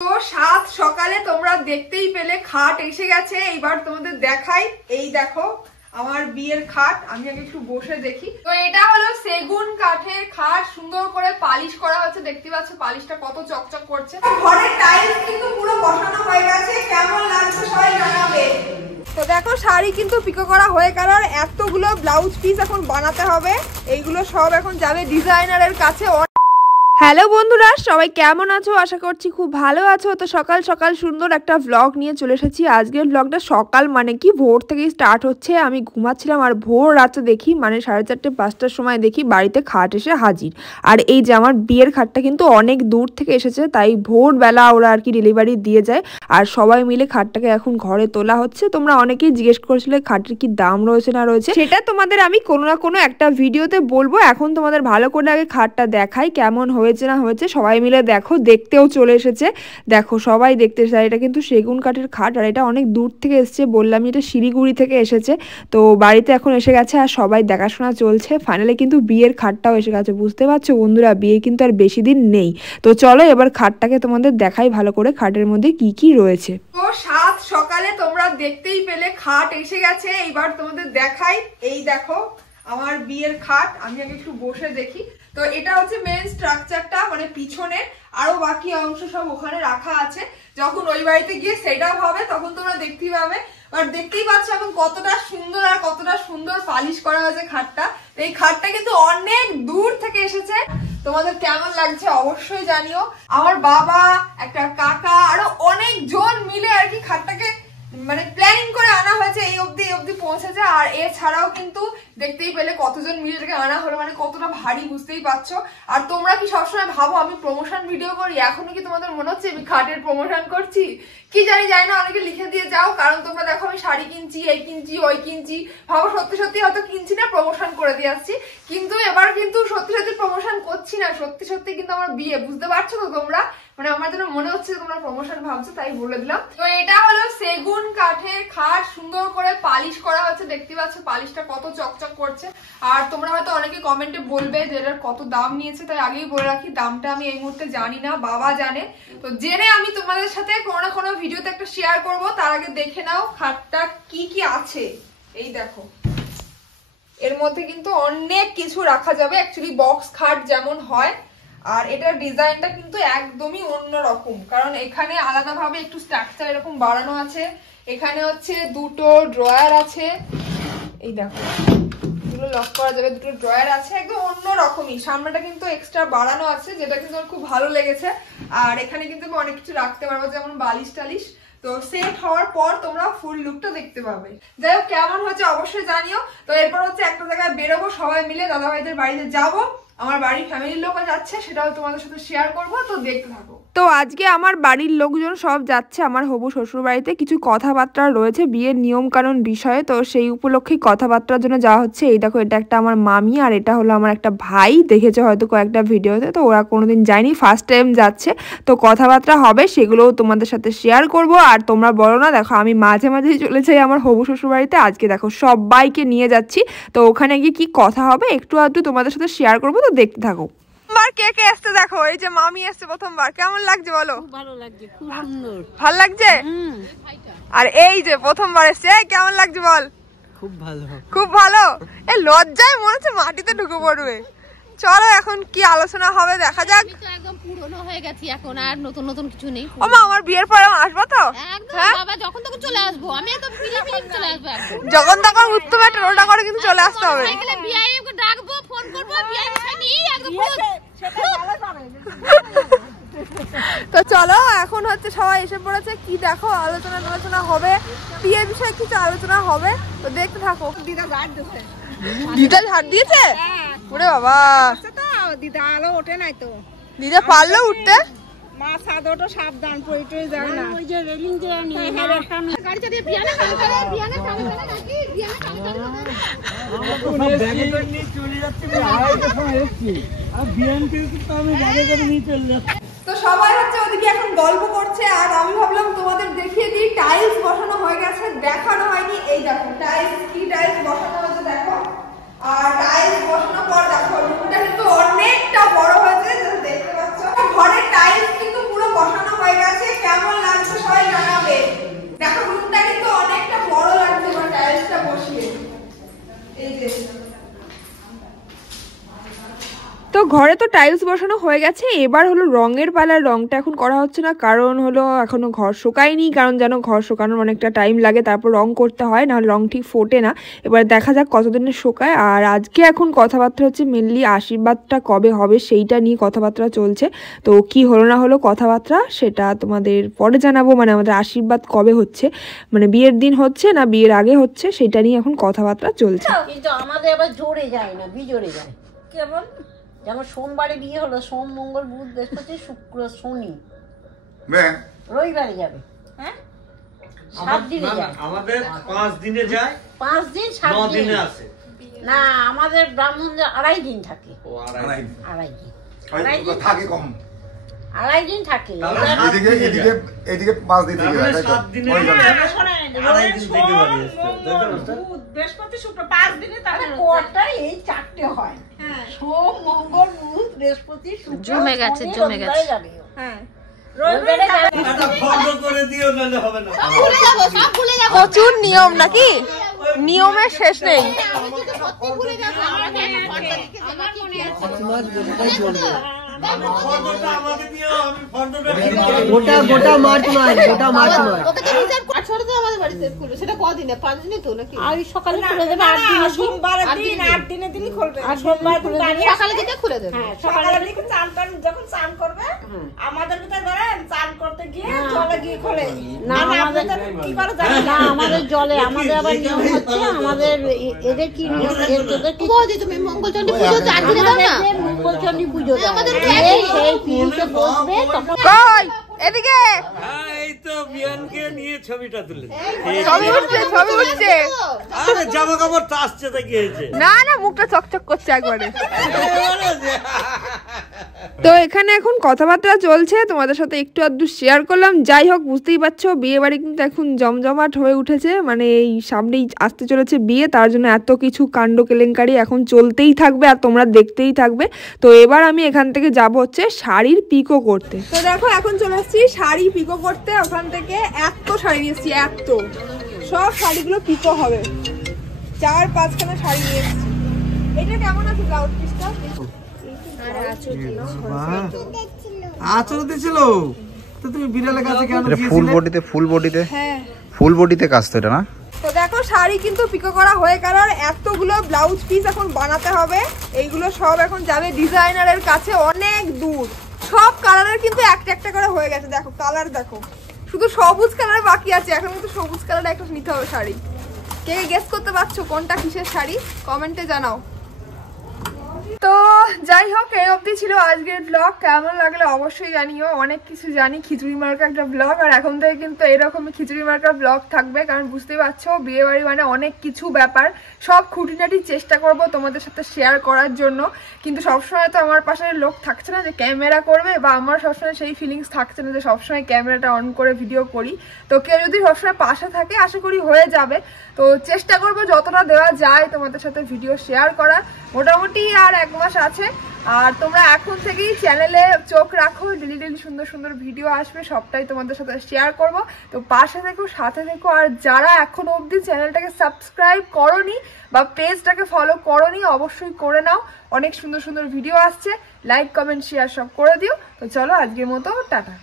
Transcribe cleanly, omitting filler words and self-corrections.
তো সাত সকালে তোমরা দেখতেই পেলে খাট এসে গেছে। এইবার তোমাদের দেখাই, এই দেখো আমার বিয়ের খাট। আমি আগে একটু বসে দেখি। তো এটা হলো সেগুন কাঠের খাট, সুন্দর করে পালিশ করা হয়েছে। দেখতে পাচ্ছ পালিশটা কত চকচক করছে। ঘরের টাইলস কিন্তু পুরো বসানো হয়ে গেছে। কেমন লাগছে সবাই জানাবে। তো দেখো শাড়ি কিন্তু পিকো করা হয়ে গেল। এতগুলো ব্লাউজ পিস এখন বানাতে হবে। এইগুলো সব এখন যাবে ডিজাইনারের কাছে। হ্যালো বন্ধুরা, সবাই কেমন আছো? আশা করছি খুব ভালো আছো। তো সকাল সকাল সুন্দর একটা ভ্লগ নিয়ে চলে এসেছি। আজকের ভ্লগটা সকাল মানে কি ভোর থেকেই স্টার্ট হচ্ছে। আমি ঘুমাচ্ছিলাম আর ভোর রাতে দেখি মানে 4:30 5টার সময় দেখি বাড়িতে খাট এসে হাজির। আর এই যে আমার বিয়ের খাটটা কিন্তু অনেক দূর থেকে এসেছে, তাই ভোরবেলা ওরা আর কি ডেলিভারি দিয়ে যায়। আর সবাই মিলে খাটটাকে এখন ঘরে তোলা হচ্ছে। তোমরা অনেকেই জিজ্ঞেস করেছিলে খাটের কি দাম রয়েছে না রয়েছে, সেটা তোমাদের আমি কোনো না কোনো একটা ভিডিওতে বলবো। এখন তোমাদের ভালো করে আগে খাটটা দেখাই কেমন হয়েছে না হয়েছে। সবাই মিলে দেখো, দেখতেও চলে এসেছে। দেখো সবাই দেখতে এসেছে। এটা কিন্তু সেগুন কাঠের খাট আর এটা অনেক দূর থেকে এসেছে। বললাম এটা শিলিগুড়ি থেকে এসেছে। তো বাড়িতে এখন এসে গেছে আর সবাই দেখাশোনা চলছে। ফাইনালি কিন্তু বিয়ের খাটটাও এসে গেছে। বুঝতে পারছো বন্ধুরা, বিয়ে কিন্তু আর বেশি দিন নেই। তো চলো এবার খাটটাকে তোমাদের দেখাই ভালো করে খাটের মধ্যে কি কি রয়েছে। তো সাত সকালে তোমরা দেখতেই পেলে খাট এসে গেছে। এইবার তোমাদের দেখাই, এই দেখো আমার বিয়ের খাট। আমি আগে একটু বসে দেখি। তো এটা হচ্ছে মেন স্ট্রাকচারটা, মানে পিছনে আরো বাকি অংশ সব ওখানে রাখা আছে। যখন ওই বাড়িতে গিয়ে সেট আপ হবে তখন তোমরা দেখতেই পাবে। আর দেখতেই পাচ্ছ এখন কতটা সুন্দর আর কতটা সুন্দর পালিশ করা হয়েছে খাটটা। এই খাটটা কিন্তু অনেক দূর থেকে এসেছে। তোমাদের কেমন লাগছে অবশ্যই জানিও। আমার বাবা, একটা কাকা, আরো অনেকজন মিলে আর কি খাটটাকে মানে প্ল্যানিং করে আনা হয়েছে। এই অবধি পৌঁছেছে। আর এছাড়াও কিন্তু দেখতেই পেলে কতজন মিলে এটাকে আনা হলো, মানে কতটা ভারী বুঝতেই পারছো। আর তোমরা কি সবসময় ভাবো আমি প্রমোশন ভিডিও করি? এখনো কি তোমাদের মনে হচ্ছে আমি খাটের প্রমোশন করছি? কি জানি না, অনেকে লিখে দিয়ে যাও। কারণ তোমরা দেখো আমি শাড়ি কিনছি, এই কিনছি, ওই কিনছি, ভাবো সত্যি সত্যি হয়তো কিনছি না, প্রমোশন করে দিয়ে আসছি। কিন্তু এবার কিন্তু সত্যি সত্যি প্রমোশন করছি না, সত্যি সত্যি কিন্তু আমার বিয়ে। বুঝতে পারছো তো তোমরা? মানে আমার যেন মনে হচ্ছে তোমরা প্রমোশন ভাবছো, তাই বলে দিলাম। তো এটা হলো সেগুন কাঠের খাট, সুন্দর করে পালিশ করা হচ্ছে। দেখতে পাচ্ছ পালিশটা কত চকচক করছে। আর তোমরা হয়তো অনেকে কমেন্টে বলবে যে এটার কত দাম নিয়েছে, তাই আগেই বলে রাখি দামটা আমি এই মুহূর্তে জানি না, বাবা জানে। তো জেনে আমি তোমাদের সাথে কোনো না কোনো ভিডিওতে একটা শেয়ার করব। তার আগে দেখে নাও খাটটা কি কি আছে। এই দেখো এর মধ্যে কিন্তু অনেক কিছু রাখা যাবে। অ্যাকচুয়ালি বক্স খাট যেমন হয়। আর এটার ডিজাইনটা কিন্তু একদমই অন্যরকম, কারণ এখানে আলাদাভাবে একটু স্ট্রাকচার এরকম বাড়ানো আছে। এখানে হচ্ছে দুটো ড্রয়ার আছে। এই দেখো এগুলো লক করা যাবে, দুটো ড্রয়ার আছে। একদম অন্যরকমই। সামনেটা কিন্তু এক্সট্রা বাড়ানো আছে, যেটা কিন্তু আমার খুব ভালো লেগেছে। আর এখানে কিন্তু আমি অনেক কিছু রাখতে পারবো, যেমন বালিশ টালিশ। তো সেট হওয়ার পর তোমরা ফুল লুকটা দেখতে পাবে। যাই হোক কেমন হচ্ছে অবশ্যই জানিও। তো এরপর হচ্ছে একটা জায়গায় বেরোবো সবাই মিলে, দাদা ভাইদের বাড়িতে যাবো। আমার বাড়ির ফ্যামিলির লোকও যাচ্ছে, সেটাও তোমাদের সাথে শেয়ার করবো। তো দেখতে থাকো। তো আজকে আমার বাড়ির লোকজন সব যাচ্ছে আমার হবু শ্বশুর বাড়িতে। কিছু কথাবার্তা রয়েছে বিয়ের নিয়ম কানুন বিষয়ে, তো সেই উপলক্ষে কথাবার্তার জন্য যাওয়া হচ্ছে। এই দেখো এটা একটা আমার মামি আর এটা হলো আমার একটা ভাই। দেখেছো হয়তো কয়েকটা ভিডিওতে। তো ওরা কোনোদিন যায়নি, ফার্স্ট টাইম যাচ্ছে। তো কথাবার্তা হবে, সেগুলোও তোমাদের সাথে শেয়ার করব। আর তোমরা বলো না, দেখো আমি মাঝে মাঝেই চলে যাই আমার হবু শ্বশুর বাড়িতে। আজকে দেখো সবাইকে নিয়ে যাচ্ছি। তো ওখানে গিয়ে কি কথা হবে একটু আধটু তোমাদের সাথে শেয়ার করবো। তো দেখতে থাকো। কে কে আসছে দেখো। এই যে মামি আসছে প্রথমবার। কেমন লাগছে বলো? ভালো লাগছে, খুব সুন্দর। ভালো লাগছে? আর এই যে প্রথমবার এসছে, কেমন লাগছে বল? খুব ভালো, খুব ভালো। এ লজ্জায় মনে হচ্ছে মাটিতে ঢুকে পড়বে। চলো এখন কি আলোচনা হবে দেখা যাক। আমি তো একদম পুরনো হয়ে গেছি, এখন আর নতুন নতুন কিছু নেই। ও মা, আমার বিয়ের পরে আসবো তো? একদম বাবা, যখন তখন চলে আসবো। আমি একদম ফিলিপিন চলে আসবো একদম। যখন তখন উত্তম একটা রোটা করে কিন্তু চলে আসতে হবে। সাইকেলে বিআইকে ডাকবো, ফোন করবো, বিআই নিয়ে একদম তো চলো এখন হচ্ছে সবাই এসে পড়েছে। কি দেখো আলোচনা হবে, বিয়ের বিষয়ে কিছু আলোচনা হবে। তো দেখতে থাকো। দিদা ঝাড় দিয়েছে? ওরে বাবা, দিদা আলো ওঠে নাই তো। দিদা পারলো উঠতে? মা সাদটা সাবধান, পড়ে যায় না। ওই যে রেলিং যে গাড়ি চালিয়ে বিয়ানে কাম করে, বিয়ানে কাম করে নাকি? বিয়ানে কাম করে সব ব্যাগে করে নিয়ে চলে যাচ্ছে। আড়াইটার সময় এসছি আর বিয়ানকে তো আমি ব্যাগে করে নিয়ে চলে যাচ্ছি। তো সবাই হচ্ছে ওদিকে এখন গল্প করছে। আর আমি ভাবলাম তোমাদের দেখিয়ে দিই। টাইলস বসানো হয়ে গেছে, দেখানো হয়নি। এই দেখো টাইলস, কি টাইলস বসানো হয়েছে দেখো। আর টাইলস বসানোর পর দেখো রুমটা কিন্তু অনেকটা বড় হয়েছে, যেটা দেখতে পাচ্ছ। ঘরের টাইলস কিন্তু পুরো বসানো হয়ে গেছে। তো ঘরে তো টাইলস বসানো হয়ে গেছে, এবার হলো রঙের পালার। রংটা এখন করা হচ্ছে না, কারণ হলো এখনো ঘর শুকায়নি, কারণ যেন ঘর শুকানোর অনেকটা টাইম লাগে, তারপর রং করতে হয়, নাহলে রং ঠিক ফোটে না। এবার দেখা যাক কতদিনে শুকায়। আর আজকে এখন কথাবার্তা হচ্ছে মেনলি আশীর্বাদটা কবে হবে সেইটা নিয়ে কথাবার্তা চলছে। তো কি হলো না হলো কথাবার্তা সেটা তোমাদের পরে জানাবো, মানে আমাদের আশীর্বাদ কবে হচ্ছে, মানে বিয়ের দিন হচ্ছে না বিয়ের আগে হচ্ছে, সেটা নিয়ে এখন কথাবার্তা চলছে। কিন্তু আমাদের আবার জোরে যায় না, বিজোরে যায়। কেমন যেমন সোমবারে বিয়ে হলো, সোম মঙ্গল বুধ বৃহস্পতি শুক্র শনি, রবিবারে যাবে। হ্যাঁ 7 দিনে যায়। আমাদের 5 দিনে যায়, 5 দিন 7 দিনে আসে না। আমাদের ব্রাহ্মণদের 2.5 দিন থাকে। ও আড়াই দিন থাকে কম, 2.5 দিন থাকে। এদিকে 5 দিন থেকে 7 দিনে আড়াই দিন থেকে বাড়ি আসছে। বৃহস্পতি শুক্র 5 দিনে তাহলে কোয়াটাই এই 4টে হয়। হ্যাঁ সোম মঙ্গল বুধ বৃহস্পতি শুক্র জমে গেছে হ্যাঁ প্রচুর নিয়ম নাকি, নিয়মের শেষ নেই। গোটা মার্চ নয়, গোটা মার্চ নয়। সেটা কদিনে 5 দিনে তো নাকি? আর সকালে খুলে দেবে 8 দিনে, সোমবার দিন 8 দিনে দিনই খুলবে। আর সোমবার সকালে দিকে খুলে দেবে। হ্যাঁ সকালে দিকে যখন চান করবে আমাদের ভিতরে ধরেন চান করতে গিয়ে জলে গিয়ে খোলে না। আমাদের কি করে জানি না, আমাদের জলে আমাদের আবার নিয়ম হচ্ছে, আমাদের এদের কি নিয়ম, এদের কি বৌদি তুমি মঙ্গলচণ্ডী পুজো 4 দিনে দাও না? মঙ্গলচণ্ডী পুজো আমাদের সেই পুজোতে বসবে তখন। কই এদিকে এই তো বিয়ানকে নিয়ে ছবিটা তুলে, ছবি উঠছে। আরে জামা কাপড় তো আসছে তো কি হয়েছে? না না মুখটা চকচক করছে একবারে। তো এখানে এখন কথাবার্তা চলছে, তোমাদের সাথে একটু আধটু শেয়ার করলাম। যাই হোক, বুঝতেই পারছো বিয়ে বাড়ি কিন্তু এখন জমজমাট হয়ে উঠেছে, মানে এই সামনেই আসতে চলেছে বিয়ে, তার জন্য এত কিছু কাণ্ড কেলেঙ্কারি এখন চলতেই থাকবে আর তোমরা দেখতেই থাকবে। তো এবার আমি এখান থেকে যাব হচ্ছে শাড়ির পিকো করতে। তো দেখো এখন চলে এসেছি শাড়ি পিকো করতে, ওখান থেকে এত শাড়ি নিয়ে এসেছি, এত সব শাড়িগুলো পিকো হবে, 4-5খানা শাড়ি নিয়ে এসেছি। এটা কেমন আছে ব্লাউজ পিসটা? আচর দিছিল তো তুমি বিড়ালের কাছে কেন এটা ফুল বডিতে হ্যাঁ ফুল বডিতে কাজ তো এটা না। তো দেখো শাড়ি কিন্তু পিকো করা হয়ে গেল, আর এতগুলো ব্লাউজ পিস এখন বানাতে হবে। এইগুলো সব এখন যাবে ডিজাইনারের কাছে অনেক দূর। সব কালারের কিন্তু একটা একটা করে হয়ে গেছে, দেখো কালার দেখো, শুধু সবুজ কালার বাকি আছে। এখন কিন্তু সবুজ কালার একটা নিতে হবে শাড়ি। কে গেস করতে পারছো কোনটা কিসের শাড়ি? কমেন্টে জানাও। তো যাই হোক, এই অবধি ছিল আজকের ব্লগ। কেমন লাগলো অবশ্যই জানিও। অনেক কিছু জানি, খিচুড়ি মার্কা একটা ব্লগ, আর এখন থেকে কিন্তু এরকমই খিচুড়ি মার্কা ব্লগ থাকবে, কারণ বুঝতেই পারছো বিয়ে বাড়ি মানে অনেক কিছু ব্যাপার। সব খুঁটিনাটি চেষ্টা করব তোমাদের সাথে শেয়ার করার জন্য, কিন্তু সবসময় তো আমার পাশে লোক থাকছে না যে ক্যামেরা করবে, বা আমার সবসময় সেই ফিলিংস থাকছে না যে সবসময় ক্যামেরাটা অন করে ভিডিও করি। তো কেউ যদি সবসময় পাশে থাকে আশা করি হয়ে যাবে। তো চেষ্টা করবো যতটা দেওয়া যায় তোমাদের সাথে ভিডিও শেয়ার করার। মোটামুটি আর 1 মাস আছে, আর তোমরা এখন থেকেই চ্যানেলে চোখ রাখো, ডেলি সুন্দর সুন্দর ভিডিও আসবে, সবটাই তোমাদের সাথে শেয়ার করব। তো পাশে থেকো, সাথে থেকো। আর যারা এখনো অবধি চ্যানেলটাকে সাবস্ক্রাইব করোনি বা পেজটাকে ফলো করোনি অবশ্যই করে নাও, অনেক সুন্দর সুন্দর ভিডিও আসছে। লাইক কমেন্ট শেয়ার সব করে দিও। তো চলো আজকের মতো টাটা।